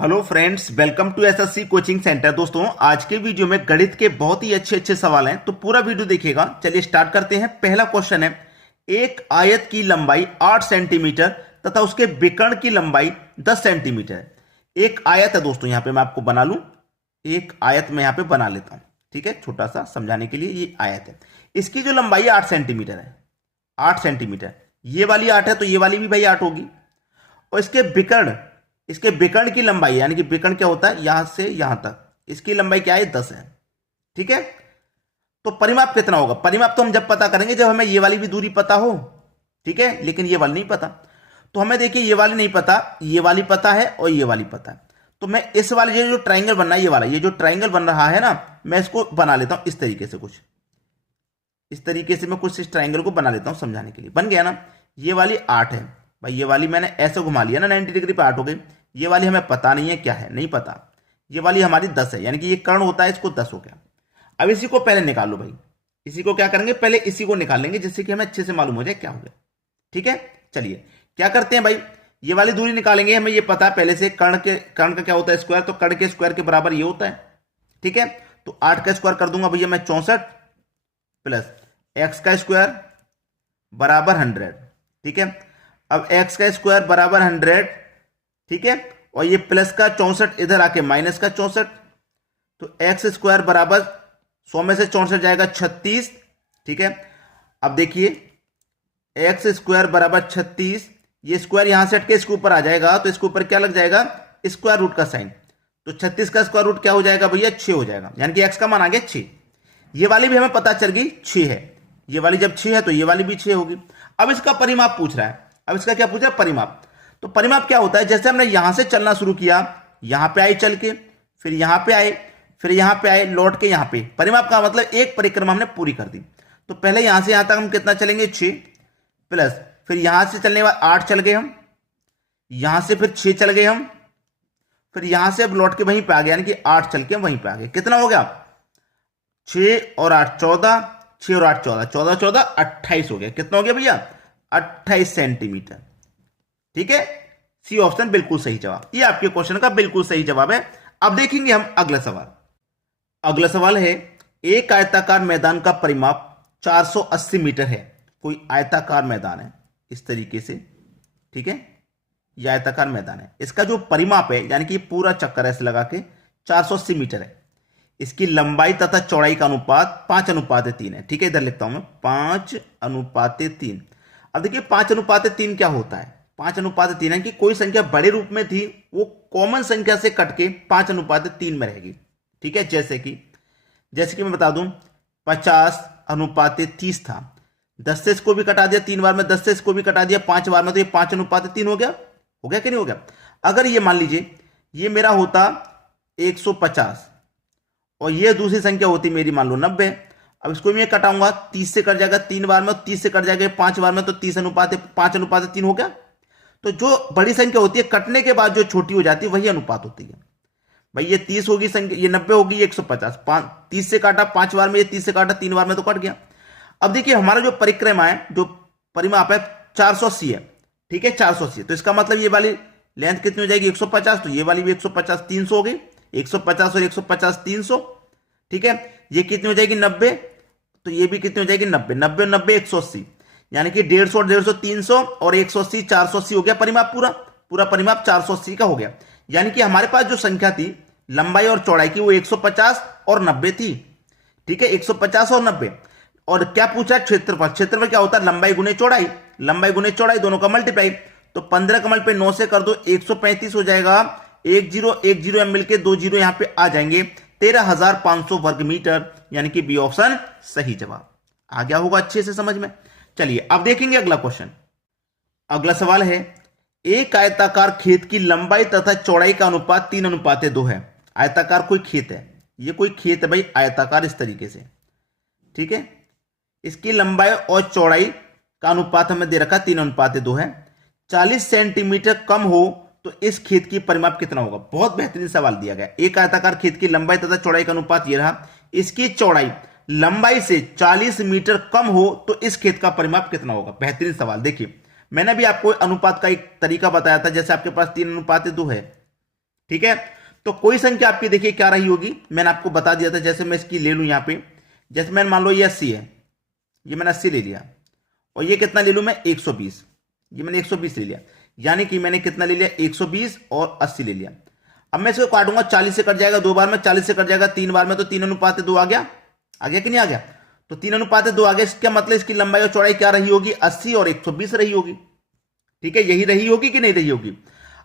Hello friends, welcome to SSC coaching centre. दोस्तों, आज के वीडियो में गणित के बहुत ही अच्छे अच्छे सवाल हैं, तो पूरा वीडियो देखिएगा। चलिए स्टार्ट करते हैं। पहला क्वेश्चन है, एक आयत की लंबाई 8 सेंटीमीटर तथा उसके विकर्ण की लंबाई 10 सेंटीमीटर है। एक आयत है दोस्तों, यहां पे मैं आपको बना लूं, एक आयत में यहां पे बना लेता हूं। ठीक है, छोटा सा समझाने के लिए ये आयत है। इसकी जो लंबाई 8 सेंटीमीटर है, 8 सेंटीमीटर, ये वाली 8 है तो ये वाली भी भाई 8 होगी। और इसके विकर्ण की लंबाई, यानी कि विकर्ण क्या होता है, यहां से यहां तक, इसकी लंबाई क्या है, 10 है। ठीक है, तो परिमाप कितना होगा? परिमाप तो हम जब पता करेंगे जब हमें ये वाली भी दूरी पता हो। ठीक है, लेकिन ये वाली नहीं पता, तो हमें देखिए ये वाली नहीं पता, ये वाली पता है और ये वाली पता है। तो मैं इस वाले ये जो ट्राइंगल बन रहा है, ये वाला, ये जो ट्राइंगल बन रहा है ना, मैं इसको बना लेता हूं इस तरीके से, कुछ इस तरीके से मैं कुछ इस ट्राइंगल को बना लेता हूं समझाने के लिए। बन गया ना, ये वाली 8 है भाई, ये वाली मैंने ऐसे घुमा लिया ना 90 डिग्री पे 8 हो गई। ये वाली हमें पता नहीं है क्या है, नहीं पता। ये वाली हमारी 10 है, यानी कि ये कर्ण होता है, इसको 10 हो गया। अब इसी को पहले निकाल लो भाई, इसी को क्या करेंगे, पहले इसी को निकाल लेंगे जिससे कि हमें अच्छे से मालूम हो जाए क्या हो गया। ठीक है, चलिए क्या करते हैं भाई, ये वाली दूरी निकालेंगे। हमें ये पता है पहले से, कर्ण का क्या होता है, स्क्वायर, तो कर्ण के स्क्वायर के बराबर ये होता है। ठीक है, तो 8 का स्क्वायर कर दूंगा भैया मैं 64 प्लस एक्स का स्क्वायर बराबर 100। ठीक है, अब एक्स का स्क्वायर बराबर 100, ठीक है, और ये प्लस का 64 इधर आके माइनस का 64, तो एक्स स्क्वायर बराबर 100 में से 64 जाएगा 36। ठीक है, अब देखिए एक्स स्क्वायर बराबर 36, ये स्क्वायर यहां से हटके इसके ऊपर आ जाएगा, तो इसके ऊपर क्या लग जाएगा, स्क्वायर रूट का साइन। तो 36 का स्क्वायर रूट क्या हो जाएगा भैया, 6 हो जाएगा, यानी कि एक्स का मान आ गया 6। ये वाली भी हमें पता चल गई 6 है, ये वाली जब 6 है तो ये वाली भी 6 होगी। अब इसका परिमाप पूछ रहा है, अब इसका क्या पूछा, परिमाप। तो परिमाप क्या होता है, जैसे हमने यहां से चलना शुरू किया, यहां पे आए चल के, फिर यहां पे आए, फिर यहां पे आए, लौट के यहां पे। परिमाप का मतलब एक परिक्रमा हमने पूरी कर दी। तो पहले यहां से यहां तक हम कितना चलेंगे, 6 प्लस, फिर यहां से चलने के बाद 8 चल गए हम, यहां से फिर 6 चल गए हम, फिर यहां से अब लौट के वहीं पे आ गए, यानी कि 8 चल के वहीं पे आ गए। कितना हो गया, 6 और 8 14, 6 और 8 14, 14 14 28 हो गया। कितना हो गया भैया, 28 सेंटीमीटर। ठीक है, सी ऑप्शन बिल्कुल सही जवाब, ये आपके क्वेश्चन का बिल्कुल सही जवाब है। अब देखेंगे हम अगला सवाल। अगला सवाल है, एक आयताकार मैदान का परिमाप 480 मीटर है। कोई आयताकार मैदान है इस तरीके से, ठीक है, यह आयताकार मैदान है, इसका जो परिमाप है, यानी कि पूरा चक्कर ऐसे लगा के 480 मीटर है। इसकी लंबाई तथा चौड़ाई का अनुपात 5:3 है। ठीक है, इधर लिखता हूं मैं 5:3। अब देखिए 5:3 क्या होता है, 5:3 है कि कोई संख्या बड़े रूप में थी, वो कॉमन संख्या से कट के 5:3 में रहेगी। ठीक है, जैसे कि मैं बता दूं 50:30 था, 10 से इसको भी कटा दिया 3 बार में, 10 से इसको भी कटा दिया 5 बार में, तो ये 5:3 हो गया। हो गया कि नहीं हो गया? अगर ये मान लीजिए ये मेरा होता 150 और ये दूसरी संख्या होती मेरी मान लो 90, अब इसको मैं कटाऊंगा, 30 से कट जाएगा 3 बार में, 30 से कट जाएगा 5 बार में, तो 5:3 हो गया। तो जो बड़ी संख्या होती है कटने के बाद जो छोटी हो जाती है वही अनुपात होती है भाई। ये 30 होगी संख्या, ये 90 होगी, ये 150, 30 से काटा 5 बार में, ये 30 से काटा 3 बार में, तो कट गया। अब देखिए हमारा जो परिक्रमा है, जो परिमाप है 480 है। ठीक है, 480, तो इसका मतलब ये वाली लेंथ कितनी हो जाएगी, 150, तो ये वाली भी 150, 300 हो गई, 150 और 150 300। ठीक है, ये कितनी हो जाएगी 90, तो ये भी कितनी हो जाएगी 90, 90 और 90 180, यानी कि 150 और 150 300 और 180 480 हो गया परिमाप। पूरा परिमाप 480 का हो गया। यानी कि हमारे पास जो संख्या थी लंबाई और चौड़ाई की, वो 150 और 90 थी। ठीक है, 150 और 90। और क्या पूछा, क्षेत्रफल। क्षेत्रफल क्या होता है, लंबाई गुने चौड़ाई, लंबाई गुने चौड़ाई दोनों का मल्टीप्लाई। तो 15 का मल्टीप्लाई 9 से कर दो, 135 हो जाएगा, 10 एम मिलके 2 जीरो यहां पे आ जाएंगे, 13,500 वर्ग मीटर, यानी कि बी ऑप्शन सही जवाब। आ गया होगा अच्छे से समझ में। चलिए अब देखेंगे अगला क्वेश्चन। अगला सवाल है, एक आयताकार खेत की लंबाई तथा चौड़ाई का अनुपात 3:2 है। आयताकार कोई खेत है, ये कोई खेत है भाई आयताकार इस तरीके से। ठीक है, इसकी लंबाई और चौड़ाई का अनुपात हमें दे रखा 3:2 है। 40 सेंटीमीटर कम हो तो इस खेत की परिमाप कितना होगा। बहुत बेहतरीन सवाल दिया गया। एक आयताकार खेत की लंबाई तथा चौड़ाई का अनुपात ये रहा, इसकी चौड़ाई लंबाई से 40 मीटर कम हो तो इस खेत का परिमाप कितना होगा। बेहतरीन सवाल। देखिए मैंने भी आपको अनुपात का एक तरीका बताया था, जैसे आपके पास 3:2 है, ठीक है, तो कोई संख्या आपकी देखिए क्या रही होगी, मैंने आपको बता दिया था। जैसे मैं इसकी ले लूं यहां पे, जैसे मैंने मान लो ये 80 है, ये मैंने 80 ले लिया, और ये कितना ले लूं मैं 120, ये मैंने 120 ले लिया, यानी कि मैंने कितना ले लिया 120 और 80 ले लिया। अब मैं इसको काटूंगा, 40 से कट जाएगा, 2 बार में 40 से कट जाएगा, 3 बार में, तो 3:2 आ गया, आ गया कि नहीं आ गया, तो 3:2 आ गया। इसका मतलब इसकी लंबाई और चौड़ाई क्या रही होगी, 80 और 120 रही होगी। ठीक है, यही रही होगी कि नहीं रही होगी।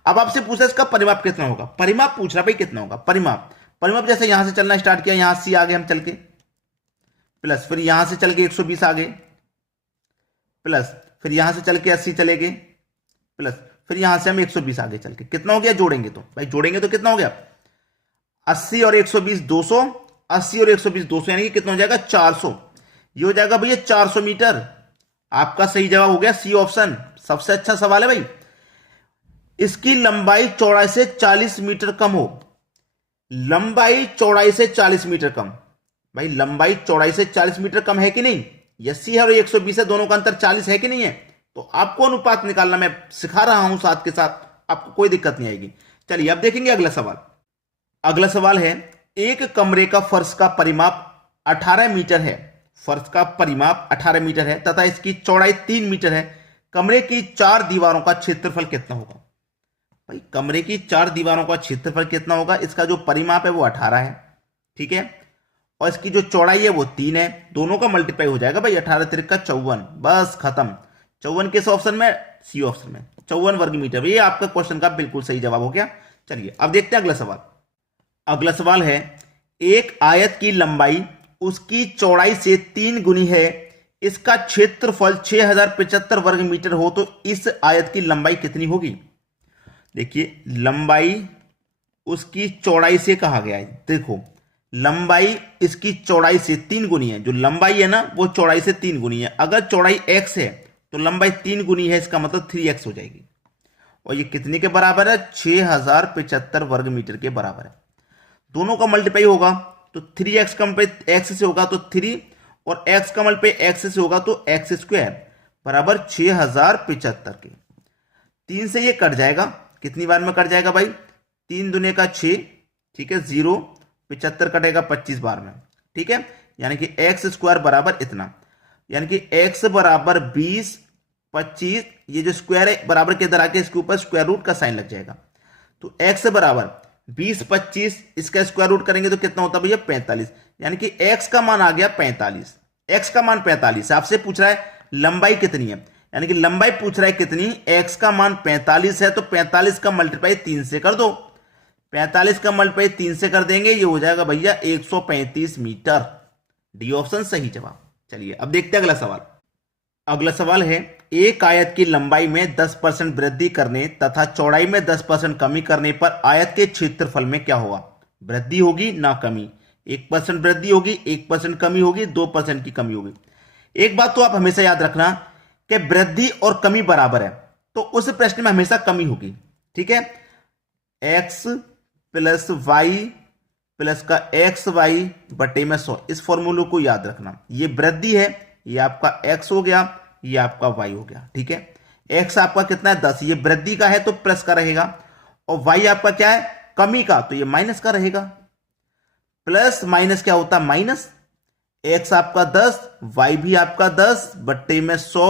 अब आपसे पूछा इसका परिमाप कितना होगा, परिमाप पूछ रहा भाई कितना होगा परिमाप। परिमाप जैसे यहां से चलना स्टार्ट किया, यहां 80 आ गए हम चल के, प्लस फिर यहां से चल के 120 आ गए, प्लस फिर यहां से चल के 80 चले गए, प्लस फिर यहां से हम 120 आगे चल के, कितना हो गया, जोड़ेंगे तो भाई, जोड़ेंगे तो कितना हो गया, 80 और 120 200, 80 और 120 200, यानी कि कितना हो जाएगा 400। ये हो जाएगा भैया 400 मीटर। आपका सही जवाब हो गया सी ऑप्शन, सबसे अच्छा सवाल है भाई। इसकी लंबाई चौड़ाई से 40 मीटर कम हो, लंबाई चौड़ाई से 40 मीटर कम, भाई लंबाई चौड़ाई से 40 मीटर कम है कि नहीं, 80 है और 120 है, दोनों का अंतर 40 है कि नहीं है, तो आपको अनुपात निकालना मैं सिखा रहा हूं साथ के साथ, आपको कोई दिक्कत नहीं आएगी। चलिए अब देखेंगे अगला सवाल। अगला सवाल है, एक कमरे का फर्श का परिमाप 18 मीटर है, फर्श का परिमाप 18 मीटर है तथा इसकी चौड़ाई 3 मीटर है, कमरे की 4 दीवारों का क्षेत्रफल कितना होगा। भाई कमरे की 4 दीवारों का क्षेत्रफल कितना होगा, इसका जो परिमाप है वो 18 है, ठीक है, और इसकी जो चौड़ाई है वो 3 है, दोनों का मल्टीप्लाई हो जाएगा भाई, 18 तिरका 54, बस खत्म। 54 किस ऑप्शन में, सी ऑप्शन में, 54 वर्ग मीटर। ये आपका क्वेश्चन का बिल्कुल सही जवाब हो गया। चलिए अब देखते हैं अगला सवाल। अगला सवाल है, एक आयत की लंबाई उसकी चौड़ाई से 3 गुनी है, इसका क्षेत्रफल 6075 वर्ग मीटर हो तो इस आयत की लंबाई कितनी होगी। देखिए लंबाई उसकी चौड़ाई से कहा गया है, देखो लंबाई इसकी चौड़ाई से 3 गुनी है, जो लंबाई है ना वो चौड़ाई से 3 गुनी है। अगर चौड़ाई x है तो लंबाई 3 गुनी है, इसका मतलब 3x हो जाएगी, और ये कितने के बराबर है, 6075 वर्ग मीटर के बराबर है। दोनों का मल्टीप्लाई होगा तो 3x का मल्टीप्लाई x से होगा तो 3, और x का मल्टीप्लाई x से होगा तो x स्क्वायर बराबर 6075 के। 3 से ये कट जाएगा, कितनी बार में कट जाएगा भाई, 3 दूने का 6, ठीक है, 0, 75 कटेगा 25 बार में, ठीक है, यानी कि x स्क्वायर बराबर इतना, यानी कि x बराबर 20, 25, ये जो स्क्वायर है बराबर के इधर आके इसके ऊपर स्क्वायर रूट का साइन लग जाएगा, तो x बराबर 20, 25, इसका स्क्वायर रूट करेंगे तो कितना होता है भैया 45, यानी कि x का मान आ गया 45, x का मान 45। आपसे पूछ रहा है लंबाई कितनी है, यानी कि लंबाई पूछ रहा है कितनी, x का मान 45 है तो 45 का मल्टीप्लाई 3 से कर दो, 45 का मल्टीप्लाई 3 से कर देंगे, ये हो जाएगा भैया 135 मीटर। डी ऑप्शन सही जवाब। चलिए अब देखते हैं अगला सवाल। अगला सवाल है, एक आयत की लंबाई में 10% वृद्धि करने तथा चौड़ाई में 10% कमी करने पर आयत के क्षेत्रफल में क्या होगा, वृद्धि होगी ना कमी, 1% वृद्धि होगी, 1% कमी होगी, 2% की कमी होगी। एक बात तो आप हमेशा याद रखना कि वृद्धि और कमी बराबर है, तो उस प्रश्न में हमेशा कमी होगी, ठीक है, x प्लस वाई प्लस का एक्स वाई बटे में 100, इस फॉर्मूले को याद रखना। ये वृद्धि है, ये आपका x हो गया, ये आपका y हो गया, ठीक है, x आपका कितना है 10, ये वृद्धि का है तो प्लस का रहेगा, और y आपका क्या है कमी का, तो ये माइनस का रहेगा। प्लस माइनस क्या होता है माइनस, x आपका 10, y भी आपका 10 बट्टे में 100,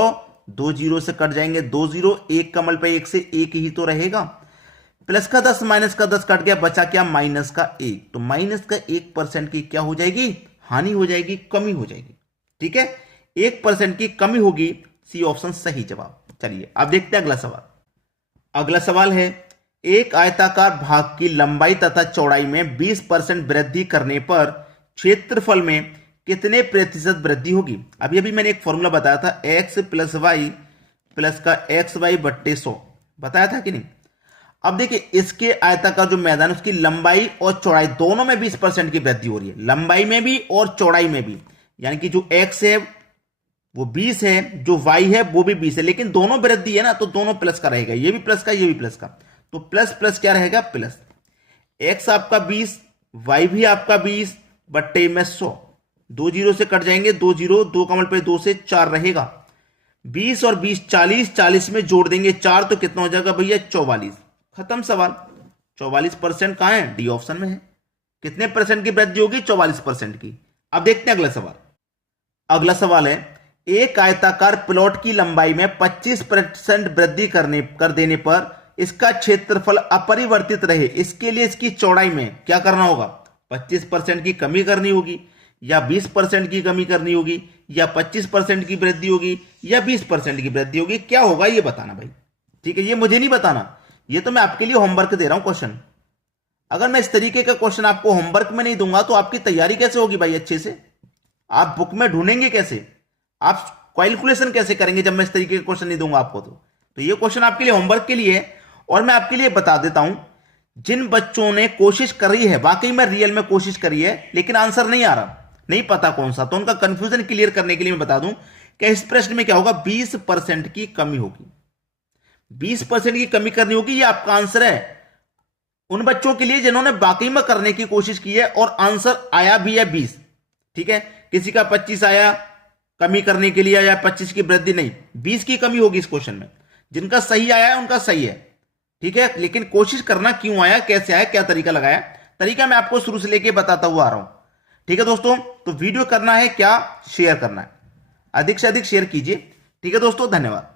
2 जीरो से कट जाएंगे, 2 जीरो, 1 का मल्टीप्लाई 1 से 1 ही तो रहेगा, प्लस का 10 माइनस का 10 कट गया, बचा क्या माइनस का 1, तो माइनस का 1% की क्या हो जाएगी, हानि हो जाएगी, कमी हो जाएगी, ठीक है, 1% की कमी होगी, सी ऑप्शन सही जवाब। चलिए अब देखते हैं अगला सवाल। अगला सवाल है, एक आयताकार भाग की लंबाई तथा चौड़ाई में 20% वृद्धि करने पर क्षेत्रफल में कितने प्रतिशत वृद्धि होगी। अभी अभी मैंने एक फॉर्मूला बताया था, x प्लस वाई प्लस का एक्स वाई बट्टे 100, बताया था कि नहीं। अब देखिए इसके आयताकार जो मैदान उसकी लंबाई और चौड़ाई दोनों में 20% की वृद्धि हो रही है, लंबाई में भी और चौड़ाई में भी, यानी कि जो x है वो 20 है, जो y है वो भी 20 है, लेकिन दोनों वृद्धि है ना तो दोनों प्लस का रहेगा, ये भी प्लस का ये भी प्लस का, तो प्लस प्लस क्या रहेगा प्लस, x आपका 20, y भी आपका 20 बट्टे में 100, 2 जीरो से कट जाएंगे, 2 जीरो, 2 का मल्टीप्लाई 2 से 4 रहेगा, 20 और 20 40, 40 में जोड़ देंगे 4 तो कितना हो जाएगा भैया 44, खत्म सवाल। 44% कहां है? डी ऑप्शन में है। कितने परसेंट की वृद्धि होगी? 44% की। अब देखते हैं अगला सवाल। अगला सवाल है, एक आयताकार प्लॉट की लंबाई में 25% वृद्धि कर देने पर इसका क्षेत्रफल अपरिवर्तित रहे, इसके लिए इसकी चौड़ाई में क्या करना होगा? 25% की कमी करनी होगी, या 20% की कमी करनी होगी, या 25% की वृद्धि होगी, या 20% की वृद्धि होगी। क्या होगा ये बताना भाई, ठीक है? ये मुझे नहीं बताना, ये तो मैं आपके लिए होमवर्क दे रहा हूं क्वेश्चन। अगर मैं इस तरीके का क्वेश्चन आपको होमवर्क में नहीं दूंगा तो आपकी तैयारी कैसे होगी भाई अच्छे से? आप बुक में ढूंढेंगे कैसे? आप कैलकुलेशन कैसे करेंगे जब मैं इस तरीके का क्वेश्चन नहीं दूंगा आपको? तो ये क्वेश्चन आपके लिए होमवर्क के लिए है। और मैं आपके लिए बता देता हूं, जिन बच्चों ने कोशिश करी है, वाकई में रियल में कोशिश करी है, लेकिन आंसर नहीं आ रहा, नहीं पता कौन सा, तो उनका कंफ्यूजन क्लियर करने के लिए मैं बता दूं कि इस प्रश्न में क्या होगा? 20% की कमी होगी। 20% की कमी करनी होगी, ये आपका आंसर है उन बच्चों के लिए जिन्होंने वाकई में करने की कोशिश की है और आंसर आया भी है 20। ठीक है, किसी का 25 आया कमी करने के लिए, या 25 की वृद्धि नहीं, 20 की कमी होगी इस क्वेश्चन में। जिनका सही आया है उनका सही है, ठीक है, लेकिन कोशिश करना क्यों आया, कैसे आया, क्या तरीका लगाया, तरीका मैं आपको शुरू से लेके बताता हुआ आ रहा हूं। ठीक है दोस्तों, तो वीडियो करना है क्या? शेयर करना है, अधिक से अधिक शेयर कीजिए। ठीक है दोस्तों, धन्यवाद।